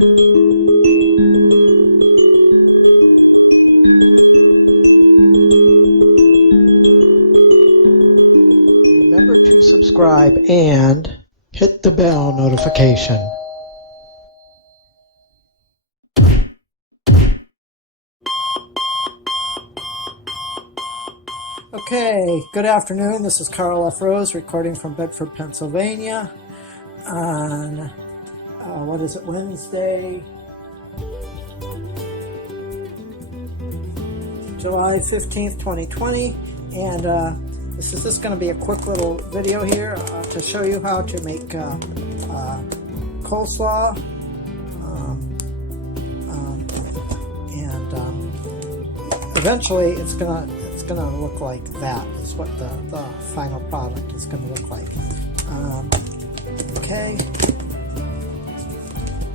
Remember to subscribe and hit the bell notification. Okay, good afternoon. This is Karl F. Rose recording from Bedford, Pennsylvania on, Wednesday, July 15th, 2020. And this is just going to be a quick little video here to show you how to make coleslaw. Eventually it's gonna look like that is what the final product is gonna look like. Okay,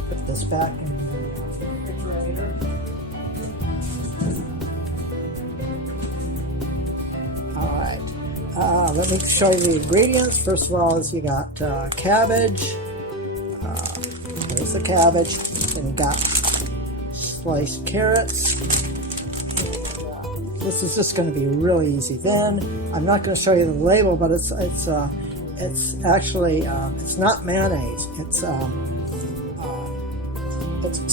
put this back in the refrigerator. All right, let me show you the ingredients. First of all, is you got cabbage. There's the cabbage. Then you got sliced carrots. This is just going to be really easy. Then I'm not going to show you the label, but it's actually it's not mayonnaise. It's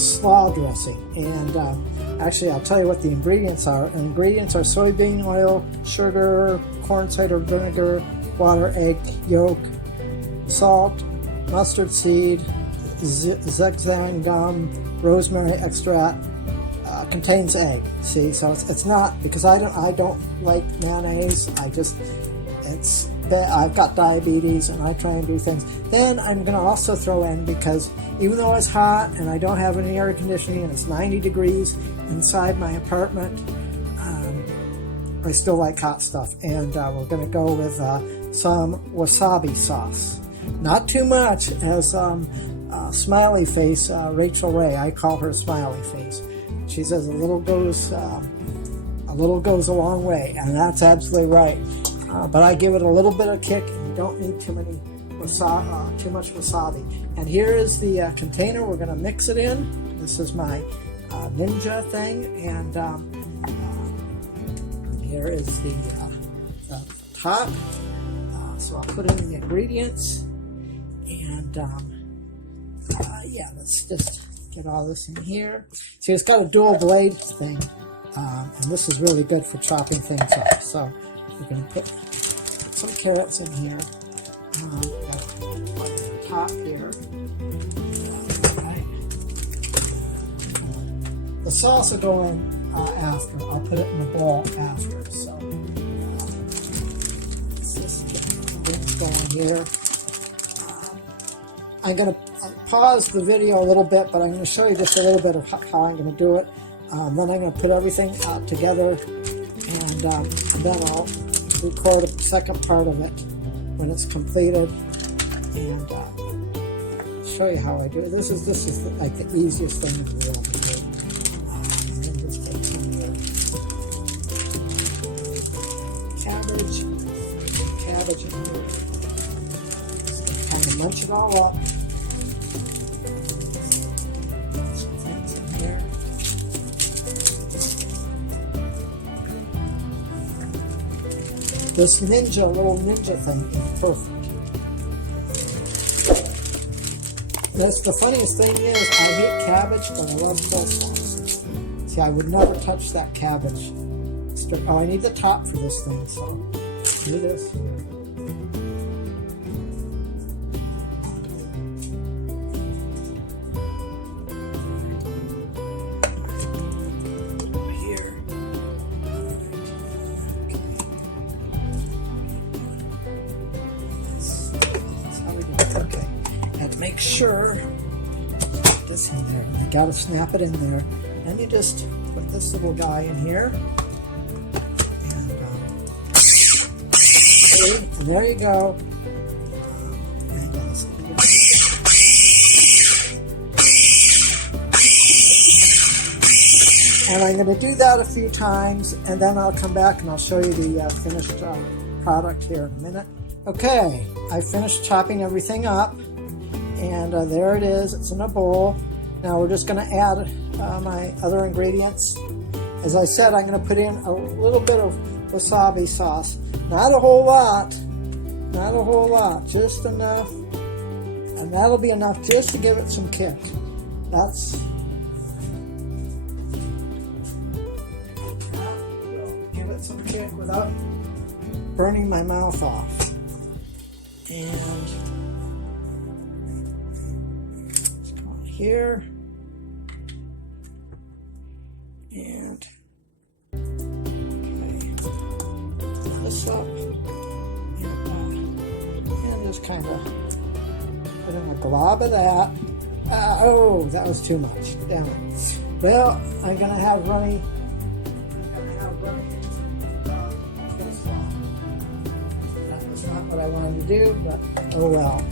slaw dressing. And actually, I'll tell you what the ingredients are. And ingredients are soybean oil, sugar, corn cider vinegar, water, egg yolk, salt, mustard seed, Zexan gum, rosemary extract. Contains egg. See, so it's not, because I don't like mayonnaise. I've got diabetes and I try and do things. Then I'm going to also throw in, because even though it's hot and I don't have any air conditioning and it's 90 degrees inside my apartment, I still like hot stuff. And we're going to go with some wasabi sauce. Not too much, as Smiley Face, Rachel Ray, I call her Smiley Face. She says a little goes a long way, and that's absolutely right. But I give it a little bit of kick, and you don't need too much wasabi. And here is the container we're going to mix it in. This is my Ninja thing, and here is the top. So I'll put in the ingredients, and yeah, let's just get all this in here. See, it's got a dual blade thing, and this is really good for chopping things up. So we're going to put some carrots in here, on the top here. Right. The sauce will go in after. I'll put it in the bowl after. So let's just get things going here. I'm going to pause the video a little bit, but I'm going to show you just a little bit of how I'm going to do it. Then I'm going to put everything together, and then I'll record a second part of it when it's completed, and show you how I do it. This is like the easiest thing in the world to do. And then just take some of the cabbage in here. Just kind of munch it all up. This little ninja thing is perfect. The funniest thing is, I hate cabbage, but I love coleslaw. See, I would never touch that cabbage. Oh, I need the top for this thing, so do this here. Make sure this in there. You got to snap it in there, and you just put this little guy in here, and there you go. And I'm going to do that a few times, and then I'll come back and I'll show you the finished product here in a minute. Okay, I finished chopping everything up, and there it is. It's in a bowl. Now we're just going to add my other ingredients. As I said, I'm going to put in a little bit of wasabi sauce. Not a whole lot, not a whole lot, just enough. And that'll be enough just to give it some kick. Give it some kick without burning my mouth off. And let's go on here. And okay, put this up and just kind of put in a glob of that. Oh, that was too much. Damn it. Well, I'm gonna have runny. That was not what I wanted to do, but oh well.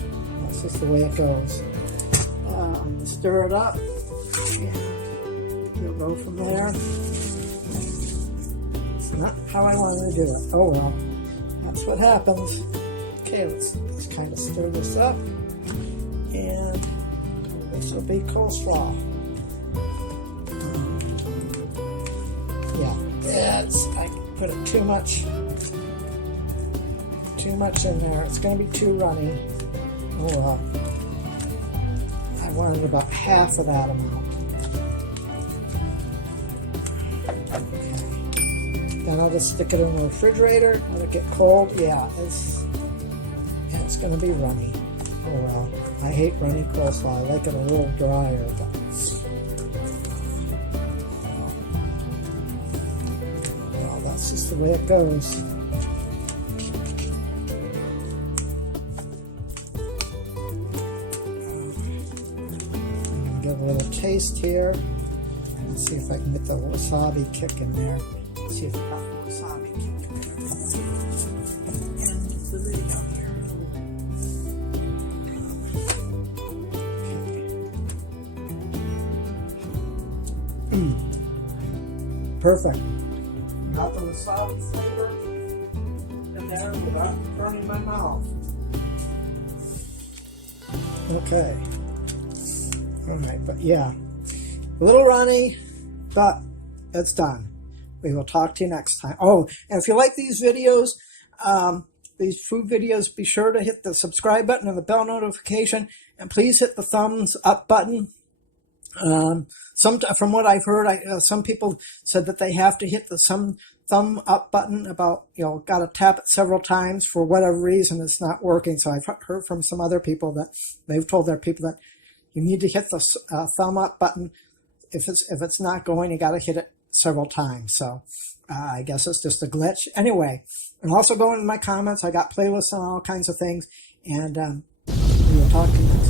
That's just the way it goes. I'm gonna stir it up. We'll go from there. It's not how I wanted to do it. Oh well, that's what happens. Okay, let's kind of stir this up, and this will be coleslaw. Yeah, I put it too much in there. It's going to be too runny. Oh well, I wanted about half of that amount. Then I'll just stick it in the refrigerator, let it get cold. Yeah, it's going to be runny. Oh well, I hate runny coleslaw. I like it a little drier, but well, that's just the way it goes. Give a little taste here. Let's see if I can get the wasabi kick in there. See if I got the wasabi kick in there. And the video here. Okay. Perfect. Got the wasabi flavor in there without burning my mouth. Okay. Alright, but yeah. A little runny, but it's done. We will talk to you next time. Oh, and if you like these videos, these food videos, be sure to hit the subscribe button and the bell notification, and please hit the thumbs up button. From what I've heard, some people said that they have to hit the thumb up button about, got to tap it several times for whatever reason it's not working. So I've heard from some other people that they've told their people that you need to hit the thumb up button. If it's not going, you got to hit it several times. So I guess it's just a glitch. Anyway, and also go into my comments. I got playlists on all kinds of things, and we will talk to you next time.